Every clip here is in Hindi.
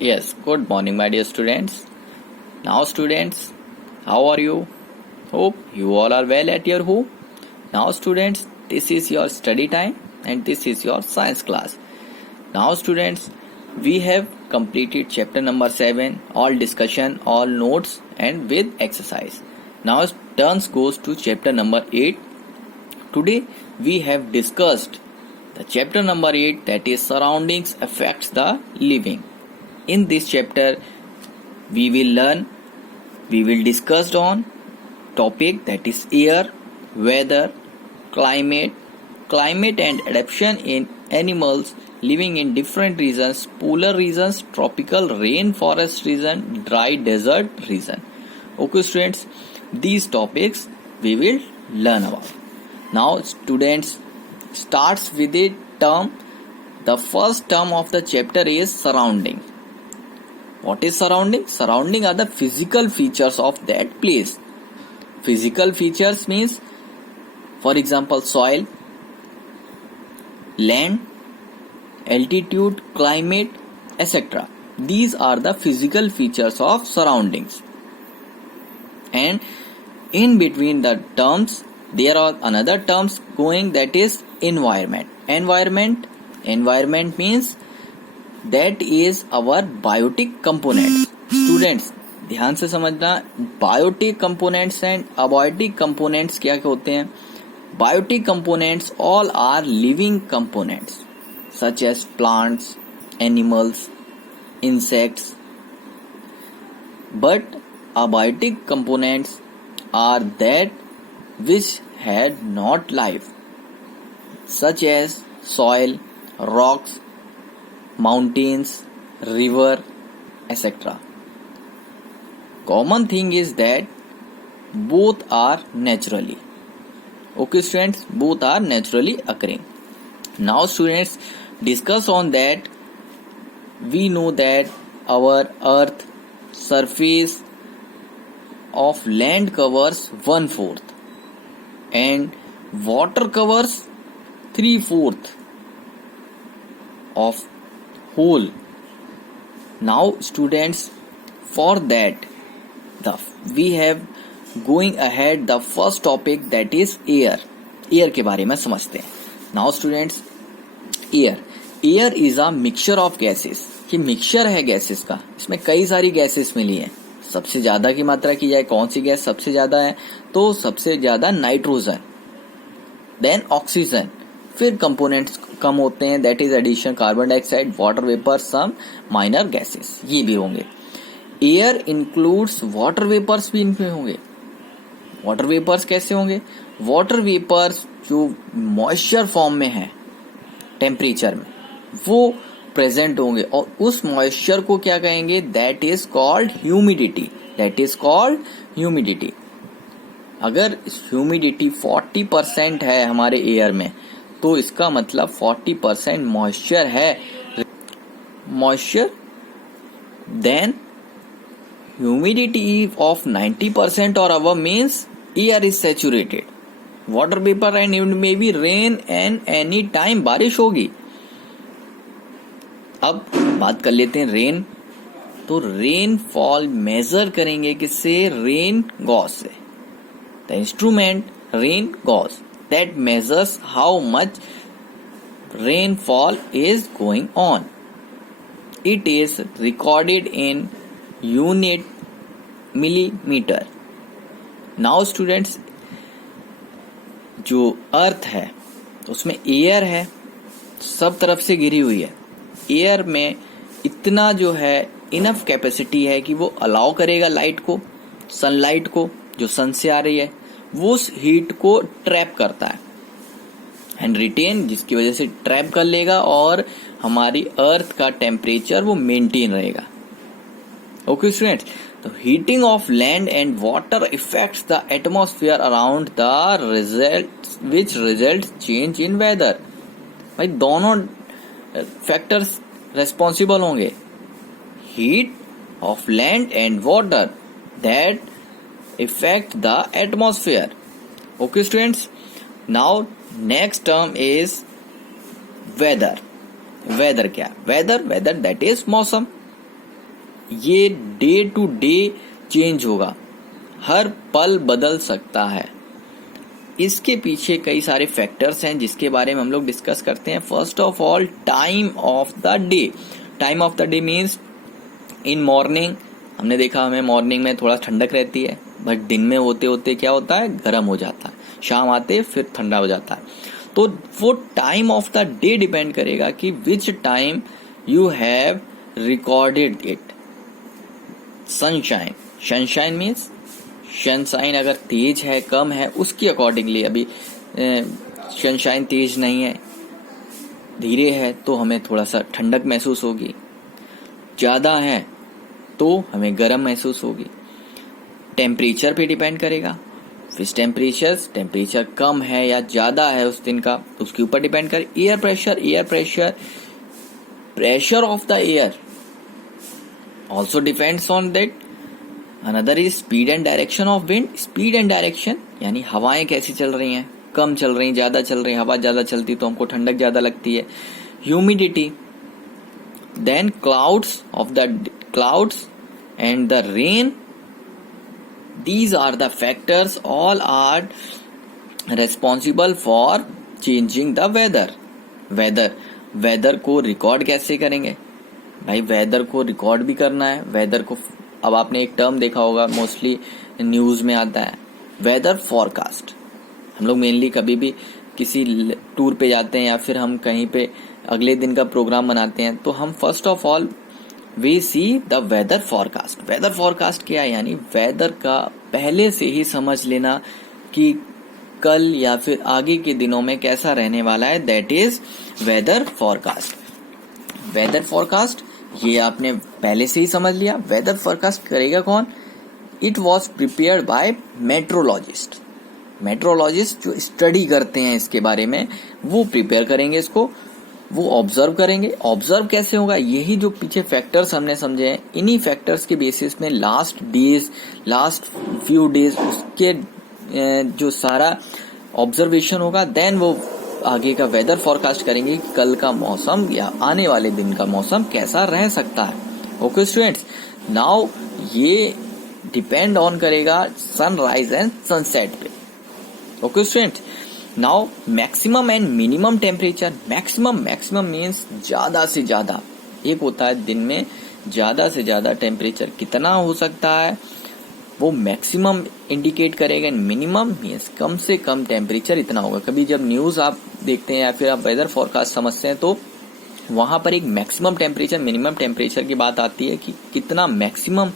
Yes, good morning, my dear students. Now, students, how are you? Hope you all are well at your home. Now, students, this is your study time and this is your science class. Now, students, we have completed chapter number 7, all discussion, all notes, and with exercise. Now, turns goes to chapter number 8. Today, we have discussed the chapter number 8, that is surroundings affects the living. In this chapter, we will discuss on topic that is air, weather, climate and adaptation in animals living in different regions, polar regions, tropical rainforest region, dry desert region. Okay students, these topics we will learn about. Now students, starts with a term. The first term of the chapter is surrounding. What is surrounding? Surrounding are the physical features of that place. Physical features means, for example, soil, land, altitude, climate, etc. These are the physical features of surroundings. And in between the terms, there are another terms going, that is environment. Environment means that is our biotic components. Students, ध्यान से समझना, biotic components and abiotic components क्या होते हैं. Biotic components all are living components such as plants, animals, insects. But abiotic components are that which had not life, such as soil, rocks, mountains, river, etc. Common thing is that both are naturally. Okay students, both are naturally occurring. Now students, discuss on that. We know that our earth surface of land covers 1/4 and water covers 3/4 of whole. Now students, for that we have going ahead the first topic, that is air के बारे में समझते हैं. Now students, air is a mixture of gases. ये मिक्सचर है गैसेस का. इसमें कई सारी गैसेस मिली हैं. सबसे ज्यादा की मात्रा की जाए, कौन सी गैस सबसे ज्यादा है, तो सबसे ज्यादा नाइट्रोजन, देन ऑक्सीजन, फिर कंपोनेंट्स कम होते हैं, that is addition carbon dioxide, water vapour, some minor gases, ये भी होंगे. एयर इंक्लूड्स वाटर वेपर्स भी इनमें होंगे. वाटर वेपर्स कैसे होंगे? वाटर वेपर्स जो मॉइस्चर फॉर्म में है टेम्परेचर में, वो प्रेजेंट होंगे और उस मॉइस्चर को क्या कहेंगे? That is called humidity. अगर ह्यूमिडिटी 40% है हमारे एयर में, तो इसका मतलब 40% मॉइस्चर है. मॉइस्चर, देन ह्यूमिडिटी ऑफ 90% और above means air is saturated. Water vapour and it may be rain and any time, बारिश होगी. अब बात कर लेते हैं रेन. तो रेन फॉल मेजर करेंगे किससे? रेन गॉज से. The instrument rain gauge that measures how much rainfall is going on. It is recorded in unit millimeter. Now students, जो अर्थ है उसमें एयर है, सब तरफ से घिरी हुई है. एयर में इतना जो है इनफ कैपेसिटी है कि वो अलाउ करेगा लाइट को, सनलाइट को जो सन से आ रही है, वो उस हीट को ट्रैप करता है एंड रिटेन, जिसकी वजह से ट्रैप कर लेगा और हमारी अर्थ का टेम्परेचर वो मेंटेन रहेगा. ओके स्टूडेंट्स, तो heating of land and water effects the atmosphere around the result which result change in weather. भाई दोनों फैक्टर्स रेस्पॉन्सिबल होंगे. Heat of land and water that affect the atmosphere. Okay students, now next term is weather. Weather क्या? वेदर दैट इज मौसम. ये डे टू डे चेंज होगा, हर पल बदल सकता है। इसके पीछे कई सारे फैक्टर्स हैं जिसके बारे में हम लोग डिस्कस करते हैं। First of all, time of the day. Time of the day means in morning हमने देखा हमें मॉर्निंग में थोड़ा ठंडक रहती है, बट दिन में होते होते क्या होता है, गर्म हो जाता है, शाम आते फिर ठंडा हो जाता है। तो वो time of the day depend करेगा कि which time you have recorded it. Sunshine, sunshine means sunshine अगर तेज है कम है उसकी अकॉर्डिंगली, अभी सनशाइन तेज नहीं है धीरे है तो हमें थोड़ा सा ठंडक महसूस होगी, ज्यादा है तो हमें गर्म महसूस होगी। टेम्परेचर पे डिपेंड करेगा, फिर टेम्परेचर कम है या ज्यादा है उस दिन का, उसके ऊपर डिपेंड करे। Air pressure, pressure of the air also depends on that. Another is speed and direction of wind. Speed and direction यानी हवाएं कैसी चल रही हैं, कम चल रही, ज्यादा चल रही। हवा ज्यादा चलती तो हमको ठंडक ज्यादा लगती है। Humidity, then clouds and the rain. These are the factors, all are responsible for changing the weather. Weather को रिकॉर्ड कैसे करेंगे भाई? वेदर को रिकॉर्ड भी करना है। वेदर को, अब आपने एक टर्म देखा होगा, मोस्टली न्यूज में आता है, वेदर फॉरकास्ट। हम लोग मेनली कभी भी किसी टूर पे जाते हैं या फिर हम कहीं पे अगले दिन का प्रोग्राम बनाते हैं तो हम first of all we see the weather forecast. Weather forecast क्या है? यानी वेदर का पहले से ही समझ लेना कि कल या फिर आगे के दिनों में कैसा रहने वाला है, that is weather forecast. Weather forecast ये आपने पहले से ही समझ लिया। वेदर फॉरकास्ट करेगा कौन? It was prepared by metrologist. Metrologist जो स्टडी करते हैं इसके बारे में वो प्रिपेयर करेंगे इसको, वो ऑब्जर्व करेंगे। ऑब्जर्व कैसे होगा? यही जो पीछे फैक्टर्स हमने समझे हैं, इन्हीं फैक्टर्स के बेसिस में लास्ट फ्यू डेज उसके जो सारा ऑब्जर्वेशन होगा, देन वो आगे का वेदर फॉरकास्ट करेंगे कि कल का मौसम या आने वाले दिन का मौसम कैसा रह सकता है। ओके स्टूडेंट्स, नाउ ये डिपेंड ऑन करेगा सनराइज एंड सनसेट पे। Okay students, now maximum and minimum temperature. Maximum means ज्यादा से ज्यादा, एक होता है दिन में ज्यादा से ज्यादा टेम्परेचर कितना हो सकता है, वो मैक्सिमम इंडिकेट करेगा। मिनिमम मीन्स कम से कम टेम्परेचर इतना होगा। कभी जब न्यूज आप देखते हैं या फिर आप वेदर फॉरकास्ट समझते हैं तो वहां पर एक मैक्सिमम टेम्परेचर मिनिमम टेम्परेचर की बात आती है कि कितना मैक्सिमम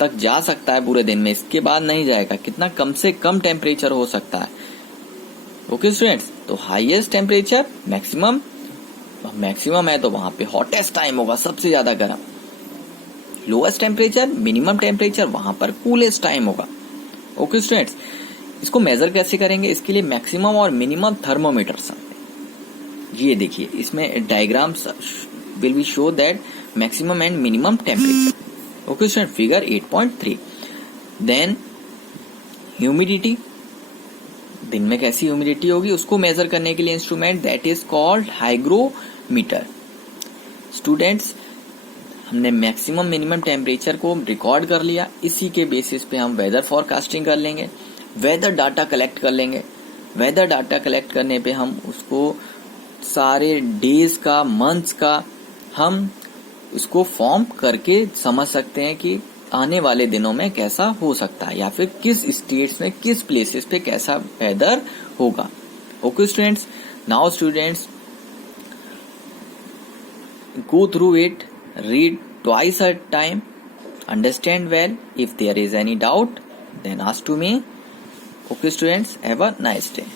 तक जा सकता है पूरे दिन में, इसके बाद नहीं जाएगा, कितना कम से कम टेम्परेचर हो सकता है। ओके स्टूडेंट्स, तो हाईएस्ट टेम्परेचर मैक्सिमम है तो वहां पे हॉटेस्ट टाइम होगा, सबसे ज्यादा गर्म। लोएस्ट टेम्परेचर मिनिमम टेम्परेचर, वहां पर कूलेस्ट टाइम होगा। ओके स्टूडेंट्स, इसको मेजर कैसे करेंगे? इसके लिए मैक्सिमम और मिनिमम थर्मोमीटर्स, ये देखिए इसमें diagrams will be show that maximum and minimum temperature. Okay student, figure 8.3। Then humidity, दिन में कैसी ह्यूमिडिटी होगी उसको मेजर करने के लिए instrument that is called hygrometer. Students, हमने मैक्सिमम मिनिमम टेम्परेचर को रिकॉर्ड कर लिया, इसी के बेसिस पे हम वेदर फॉरकास्टिंग कर लेंगे, वेदर डाटा कलेक्ट कर लेंगे। वेदर डाटा कलेक्ट करने पे हम उसको सारे डेज का, मंथ्स का, हम उसको फॉर्म करके समझ सकते हैं कि आने वाले दिनों में कैसा हो सकता है या फिर किस स्टेट्स में, किस प्लेसेस पे कैसा वेदर होगा। Okay students, now students go through it, read twice at time, understand well. If there is any doubt, then ask to me. Okay students, have a nice day.